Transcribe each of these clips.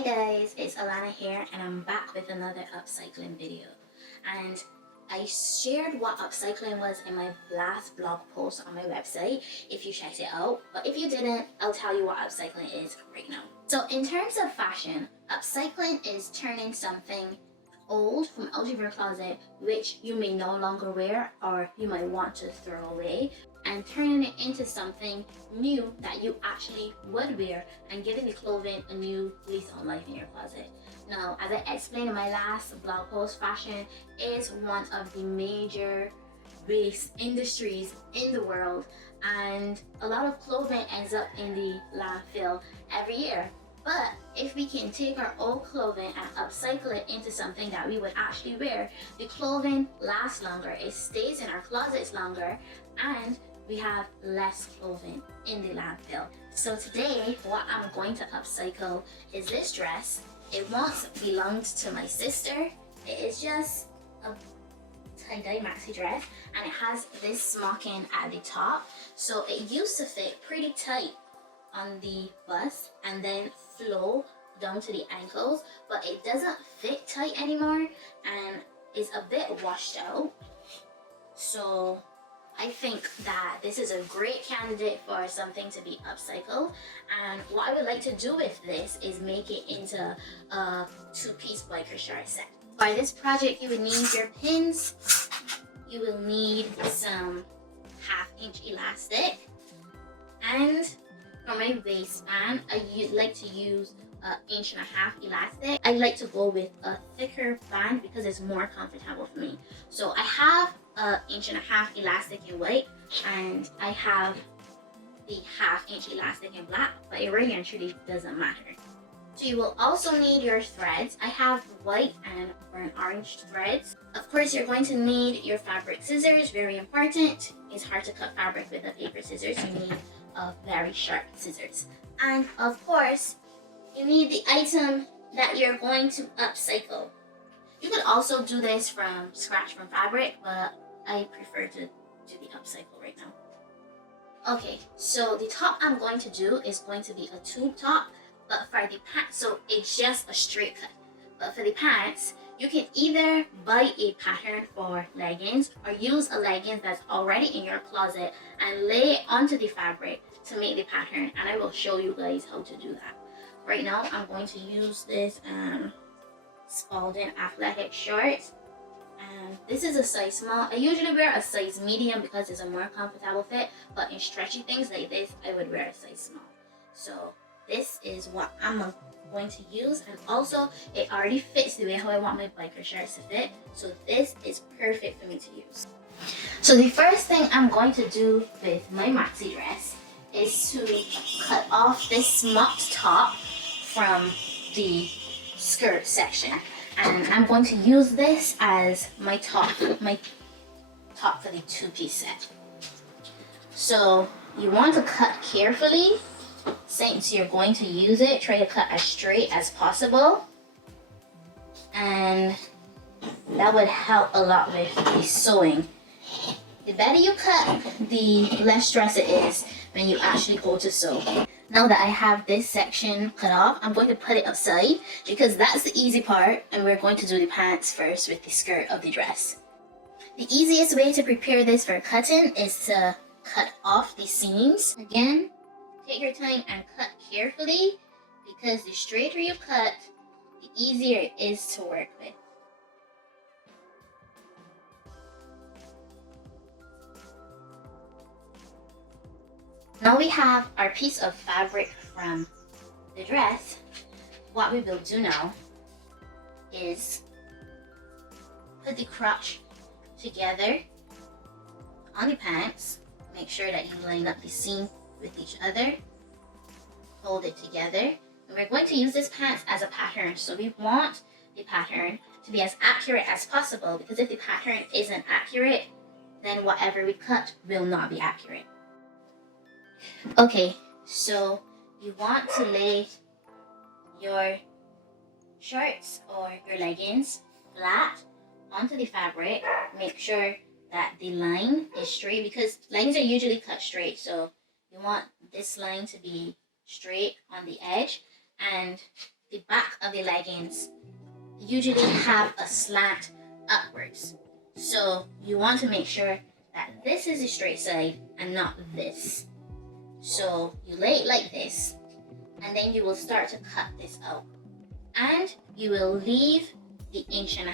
Hi guys, it's Alana here and I'm back with another upcycling video. And I shared what upcycling was in my last blog post on my website if you checked it out. But if you didn't, I'll tell you what upcycling is right now. So in terms of fashion, upcycling is turning something old from out of your closet which you may no longer wear or you might want to throw away, and turning it into something new that you actually would wear and giving the clothing a new lease on life in your closet. Now, as I explained in my last blog post, fashion is one of the major base industries in the world, and a lot of clothing ends up in the landfill every year. But if we can take our old clothing and upcycle it into something that we would actually wear, the clothing lasts longer, it stays in our closets longer, and we have less clothing in the landfill. So today, what I'm going to upcycle is this dress. It once belonged to my sister. It is just a tie-dye maxi dress, and it has this smocking at the top. So it used to fit pretty tight on the bust and then flow down to the ankles, but it doesn't fit tight anymore and is a bit washed out. So I think that this is a great candidate for something to be upcycled, and what I would like to do with this is make it into a two-piece biker short set. For this project, you would need your pins, you will need some 1/2-inch elastic, and for my waistband, I like to use an 1.5-inch elastic. I like to go with a thicker band because it's more comfortable for me. So I have an 1.5-inch elastic in white, and I have the 1/2-inch elastic in black, but it really and truly doesn't matter. So you will also need your threads. I have white and burnt orange threads. Of course, you're going to need your fabric scissors, very important. It's hard to cut fabric with a paper scissors. You need very sharp scissors. And of course, you need the item that you're going to upcycle. You could also do this from scratch from fabric, but I prefer to do the upcycle right now. Okay, so the top I'm going to do is going to be a tube top, but for the pants, so it's just a straight cut. But for the pants, you can either buy a pattern for leggings or use a leggings that's already in your closet and lay it onto the fabric to make the pattern, and I will show you guys how to do that. Right now, I'm going to use this Spalding athletic shorts, and this is a size small. I usually wear a size medium because it's a more comfortable fit, but in stretchy things like this, I would wear a size small. So this is what I'm going to use, and also it already fits the way how I want my biker shorts to fit, so this is perfect for me to use. So the first thing I'm going to do with my maxi dress is to cut off this smocked top from the skirt section, and I'm going to use this as my top for the two-piece set. So you want to cut carefully. Since you're going to use it, try to cut as straight as possible, and that would help a lot with the sewing. The better you cut, the less stress it is when you actually go to sew. Now that I have this section cut off, I'm going to put it aside because that's the easy part, and we're going to do the pants first with the skirt of the dress. The easiest way to prepare this for cutting is to cut off the seams. Again, take your time and cut carefully because the straighter you cut, the easier it is to work with. Now we have our piece of fabric from the dress. What we will do now is put the crotch together on the pants. Make sure that you line up the seam with each other. Hold it together. And we're going to use this pants as a pattern. So we want the pattern to be as accurate as possible, because if the pattern isn't accurate, then whatever we cut will not be accurate. Okay, so you want to lay your shorts or your leggings flat onto the fabric. Make sure that the line is straight because leggings are usually cut straight, so you want this line to be straight on the edge, and the back of the leggings usually have a slant upwards. So you want to make sure that this is the straight side and not this. So you lay it like this, and then you will start to cut this out. And you will leave the 1.5 inches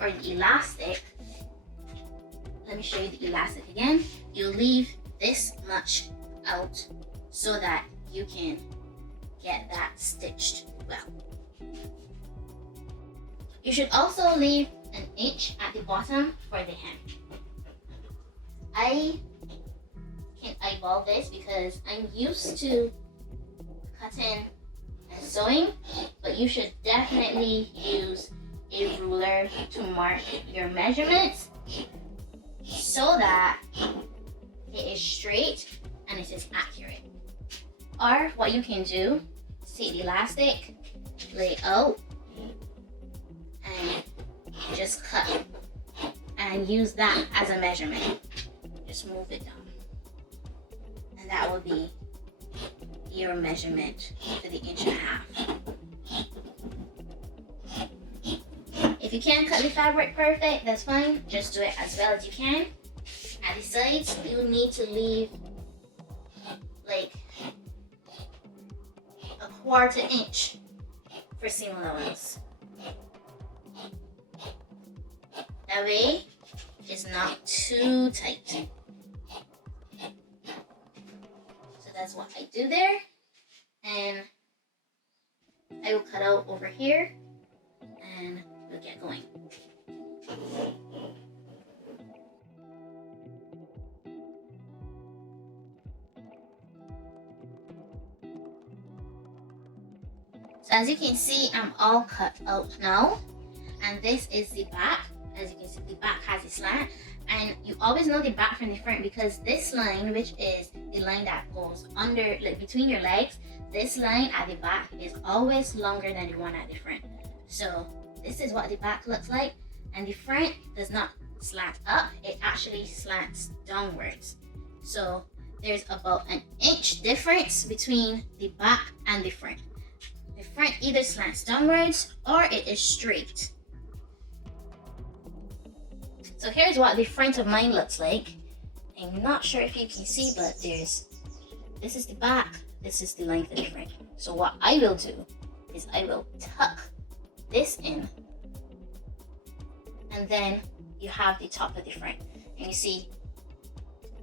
or the elastic. Let me show you the elastic again. You'll leave this much out so that you can get that stitched well. You should also leave 1 inch at the bottom for the hem. I can eyeball this because I'm used to cutting and sewing, but you should definitely use a ruler to mark your measurements so that it is straight and it is accurate. Or what you can do is take the elastic, lay it out, and just cut and use that as a measurement. Just move it down, and that will be your measurement for the 1.5 inches. If you can't cut the fabric perfect, that's fine. Just do it as well as you can. At the sides, you need to leave like a 1/4 inch for seam allowance. That way, it's not too tight. So that's what I do there. And I will cut out over here and we'll get going. So as you can see, I'm all cut out now. And this is the back. As you can see, the back has a slant. And you always know the back from the front because this line, which is the line that goes under, like between your legs, this line at the back is always longer than the one at the front. So this is what the back looks like. And the front does not slant up, it actually slants downwards. So there's about 1 inch difference between the back and the front. The front either slants downwards or it is straight. So here's what the front of mine looks like. I'm not sure if you can see, but this is the back, this is the length of the front. So what I will do is I will tuck this in, and then you have the top of the front. And you see,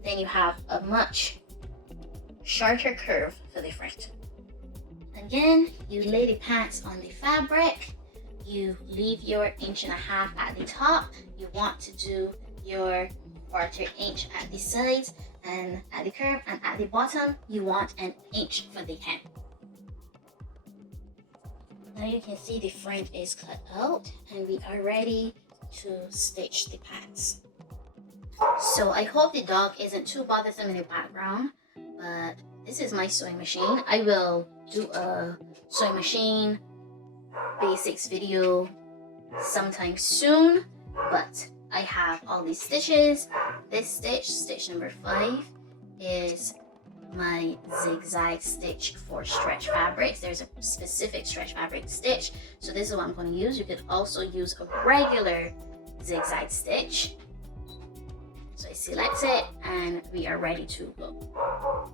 then you have a much shorter curve for the front. Again, you lay the pants on the fabric. You leave your 1.5 inches at the top. You want to do your 1/4 inch at the sides and at the curve, and at the bottom you want 1 inch for the hem. Now you can see the front is cut out and we are ready to stitch the pants. So I hope the dog isn't too bothersome in the background, but this is my sewing machine. I will do a sewing machine basics video sometime soon, but I have all these stitches. This stitch number 5, is my zigzag stitch for stretch fabrics. There's a specific stretch fabric stitch, so this is what I'm going to use. You could also use a regular zigzag stitch. So I select it and we are ready to go.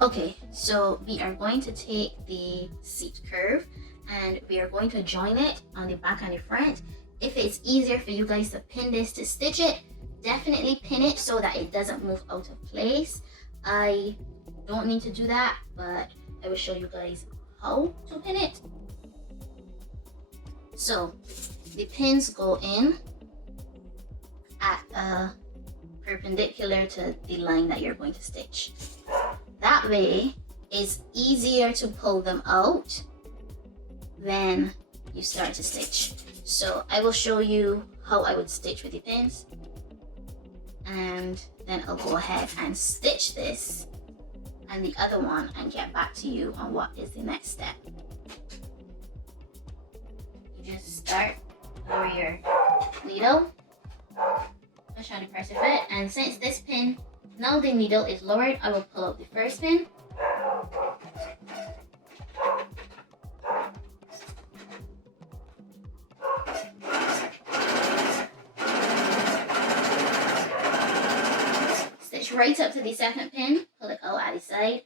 Okay, so we are going to take the seat curve and we are going to join it on the back and the front. If it's easier for you guys to pin this to stitch it, definitely pin it so that it doesn't move out of place. I don't need to do that, but I will show you guys how to pin it. So the pins go in at perpendicular to the line that you're going to stitch. That way it's easier to pull them out when you start to stitch. So I will show you how I would stitch with the pins, and then I'll go ahead and stitch this and the other one and get back to you on what is the next step. You just start, lower your needle, push on the pressure fit, and since this pin, now the needle is lowered, I will pull out the first pin. stitch right up to the second pin, pull it out at the side,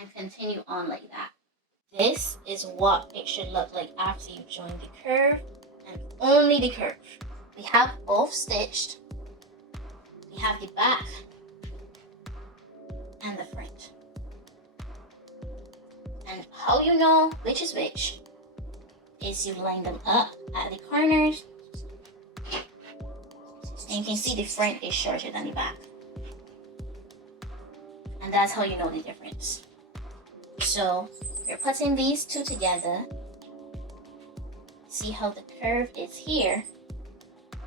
and continue on like that. This is what it should look like after you've joined the curve, and only the curve. We have both stitched. We have the back and the front. And how you know which is which is you line them up at the corners, and you can see the front is shorter than the back. And that's how you know the difference. So you're putting these two together. See how the curve is here?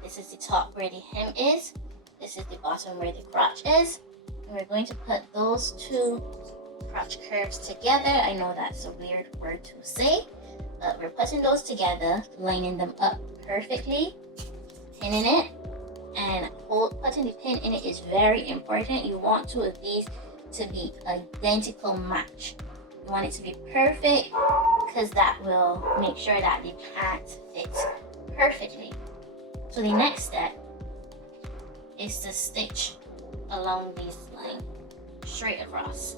This is the top where the hem is. This is the bottom where the crotch is. And we're going to put those two crotch curves together. I know that's a weird word to say, but we're putting those together, lining them up perfectly, pinning it, and putting the pin in it is very important. You want two of these to be identical match. You want it to be perfect because that will make sure that the pants fits perfectly. So the next step is to stitch along this line straight across.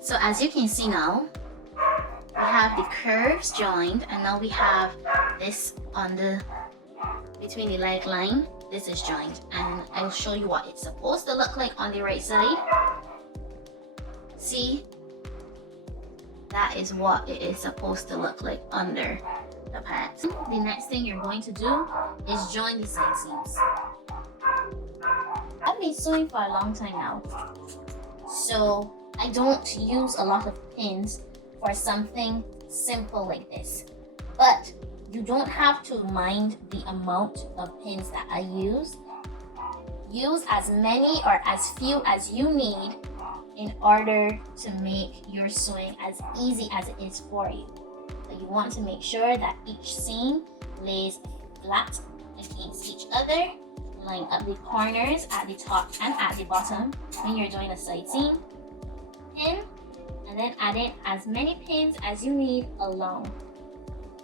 So as you can see now, we have the curves joined, and now we have this on the between the leg line. This is joined, and I'll show you what it's supposed to look like on the right side. See, that is what it is supposed to look like under the pants. The next thing you're going to do is join the side seams. I've been sewing for a long time now, so I don't use a lot of pins for something simple like this. But you don't have to mind the amount of pins that I use. Use as many or as few as you need in order to make your sewing as easy as it is for you. But you want to make sure that each seam lays flat against each other. Line up the corners at the top and at the bottom when you're doing a side seam. Pin, and then add in as many pins as you need along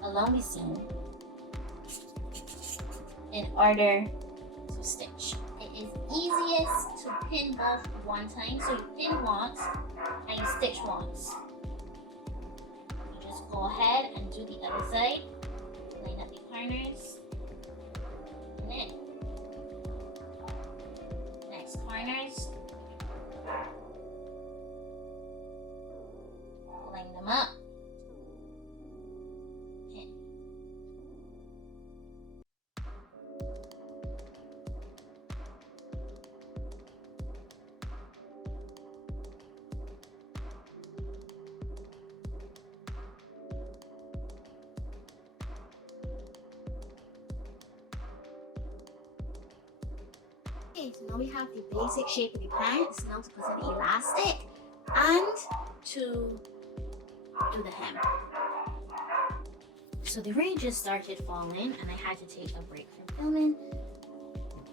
the seam in order to stitch. It is easiest to pin both one time, so you pin once and you stitch once. You just go ahead and do the other side. Line up the corners, knit, next corners, line them up, pin. Okay, so now we have the basic shape of the pants. Now to put in the elastic and to do the hem. So the rain just started falling and I had to take a break from filming.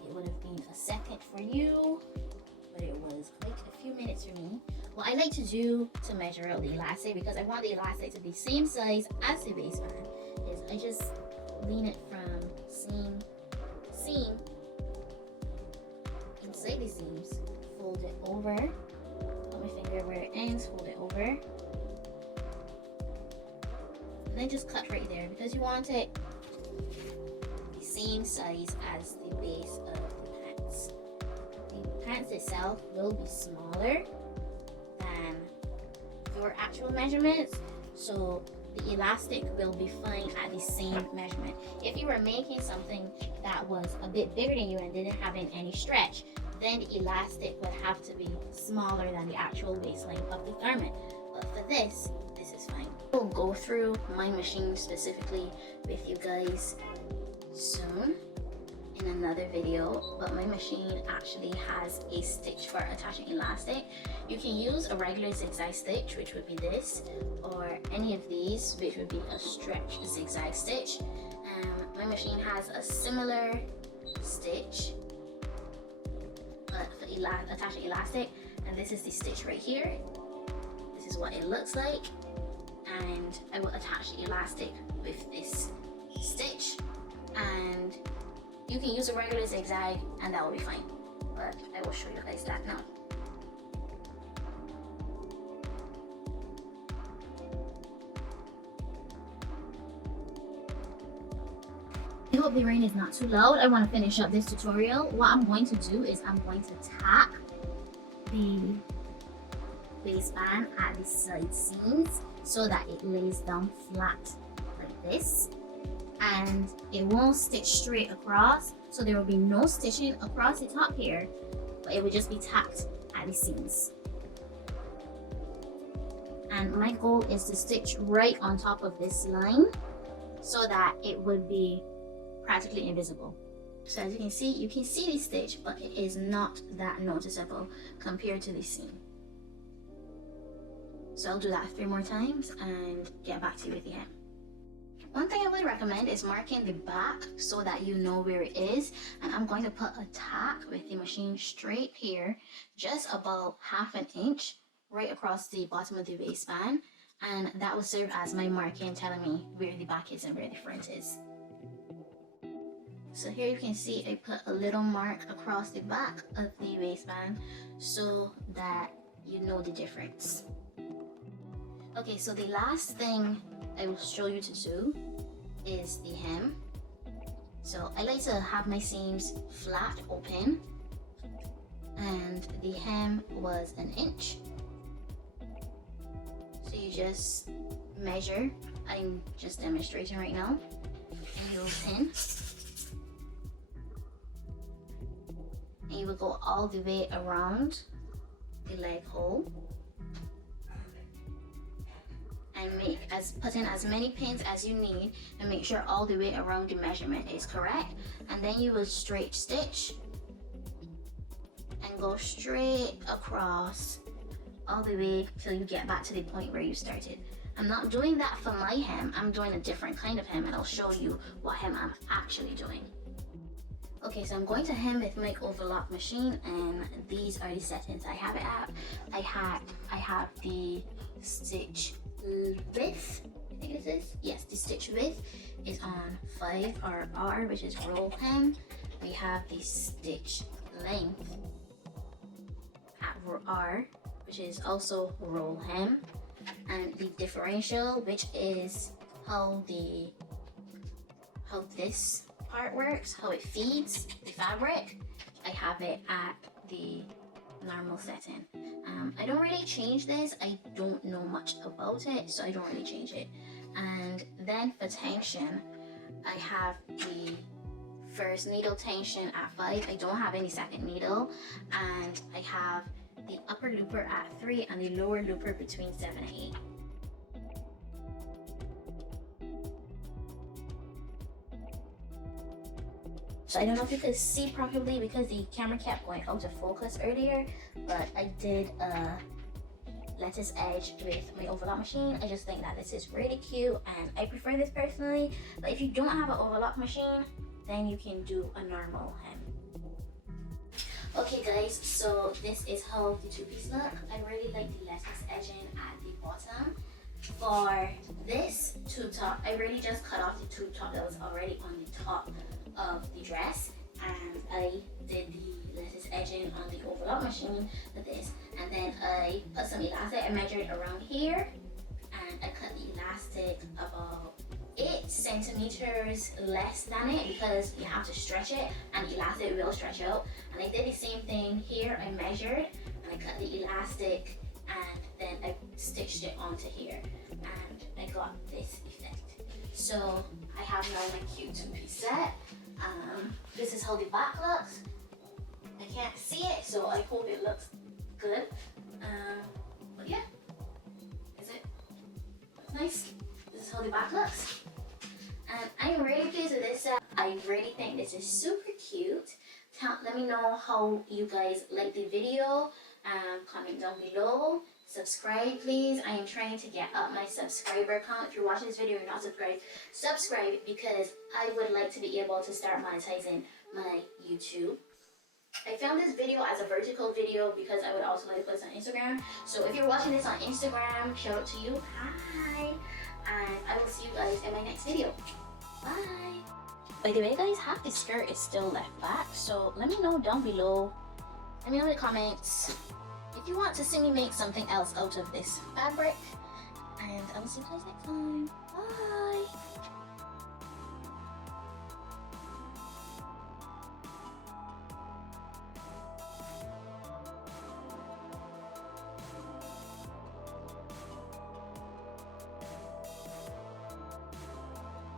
It would have been a second for you, but it was quite a few minutes for me. What I like to do to measure out the elastic, because I want the elastic to be same size as the waistband, is I just lean it from seam to seam inside the seams, fold it over, put my finger where it ends, fold it over, and then just cut right there because you want it the same size as the base of the pants. The pants itself will be smaller than your actual measurements, so the elastic will be fine at the same measurement. If you were making something that was a bit bigger than you and didn't have any stretch, then the elastic would have to be smaller than the actual waistline of the garment. But for this is fine. We'll go through my machine specifically with you guys soon in another video, but my machine actually has a stitch for attaching elastic. You can use a regular zigzag stitch, which would be this, or any of these, which would be a stretch zigzag stitch. My machine has a similar stitch but for attaching elastic, and this is the stitch right here. This is what it looks like, and I will attach the elastic with this stitch, and You can use a regular zigzag and that will be fine, but I will show you guys that now. I hope the rain is not too loud. I want to finish up this tutorial. What I'm going to do is I'm going to tack the waistband at the side seams so that it lays down flat like this, and it won't stitch straight across, so there will be no stitching across the top here, but it will just be tacked at the seams. And my goal is to stitch right on top of this line so that it would be practically invisible. So as you can see the stitch, but it is not that noticeable compared to the seam. So I'll do that 3 more times and get back to you with the hem. One thing I would recommend is marking the back so that you know where it is. And I'm going to put a tack with the machine straight here, just about 1/2 inch right across the bottom of the waistband. And that will serve as my marking, telling me where the back is and where the front is. So here you can see I put a little mark across the back of the waistband so that you know the difference. Okay, so the last thing I will show you to do is the hem. So I like to have my seams flat open, and the hem was 1 inch. So you just measure. I'm just demonstrating right now, and you'll pin. And you will go all the way around the leg hole and put in as many pins as you need, and make sure all the way around the measurement is correct. And then you will straight stitch and go straight across all the way till you get back to the point where you started. I'm not doing that for my hem, I'm doing a different kind of hem, and I'll show you what hem I'm actually doing. Okay, so I'm going to hem with my overlock machine, and these are the settings I have it at. I have the stitch width, I think it is. Yes, the stitch width is on 5 or R, which is roll hem. We have the stitch length at R, which is also roll hem, and the differential, which is how this part works, how it feeds the fabric. I have it at the normal setting. I don't really change this. I don't know much about it, so I don't really change it. And then for tension, I have the first needle tension at 5. I don't have any second needle, and I have the upper looper at 3 and the lower looper between 7 and 8. So I don't know if you could see properly because the camera kept going out of focus earlier, but I did a lettuce edge with my overlock machine. I just think that this is really cute and I prefer this personally. But if you don't have an overlock machine, then you can do a normal hem. Okay guys, so this is how the two-piece look. I really like the lettuce edging at the bottom. For this tube top, I really just cut off the tube top that was already on the top of the dress, and I did the lettuce edging on the overlock machine with this, and then I put some elastic. I measured around here and I cut the elastic about 8 centimeters less than it because you have to stretch it and the elastic will stretch out. And I did the same thing here. I measured and I cut the elastic and then I stitched it onto here and I got this effect. So I have now my cute two-piece set. This is how the back looks. I can't see it, so I hope it looks good. But yeah, is it nice? This is how the back looks. And I'm really pleased with this set. I really think this is super cute. Let me know how you guys like the video. Comment down below. Subscribe please. I am trying to get up my subscriber count. If you're watching this video and you're not subscribed, subscribe because I would like to be able to start monetizing my YouTube. I filmed this video as a vertical video because I would also like to put this on Instagram. So if you're watching this on Instagram, shout out to you. Hi. And I will see you guys in my next video. Bye. By the way guys, half this skirt is still left back, so let me know down below. Let me know in the comments if you want to see me make something else out of this fabric, and I will see you guys next time.